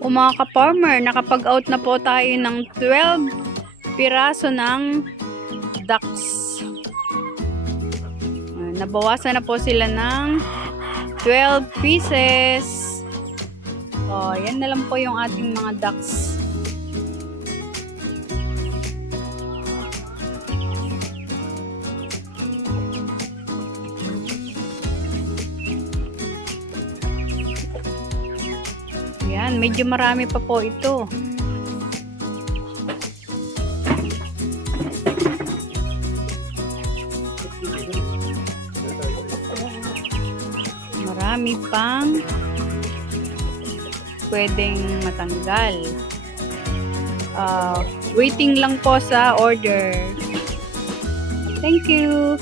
O mga ka-farmer, nakapag-out na po tayo ng 12 piraso ng ducks. Nabawasan na po sila ng 12 pieces. O, yan na lang po yung ating mga ducks. Yan, medyo marami pa po ito. Marami pang pwedeng matanggal. Waiting lang po sa order. Thank you.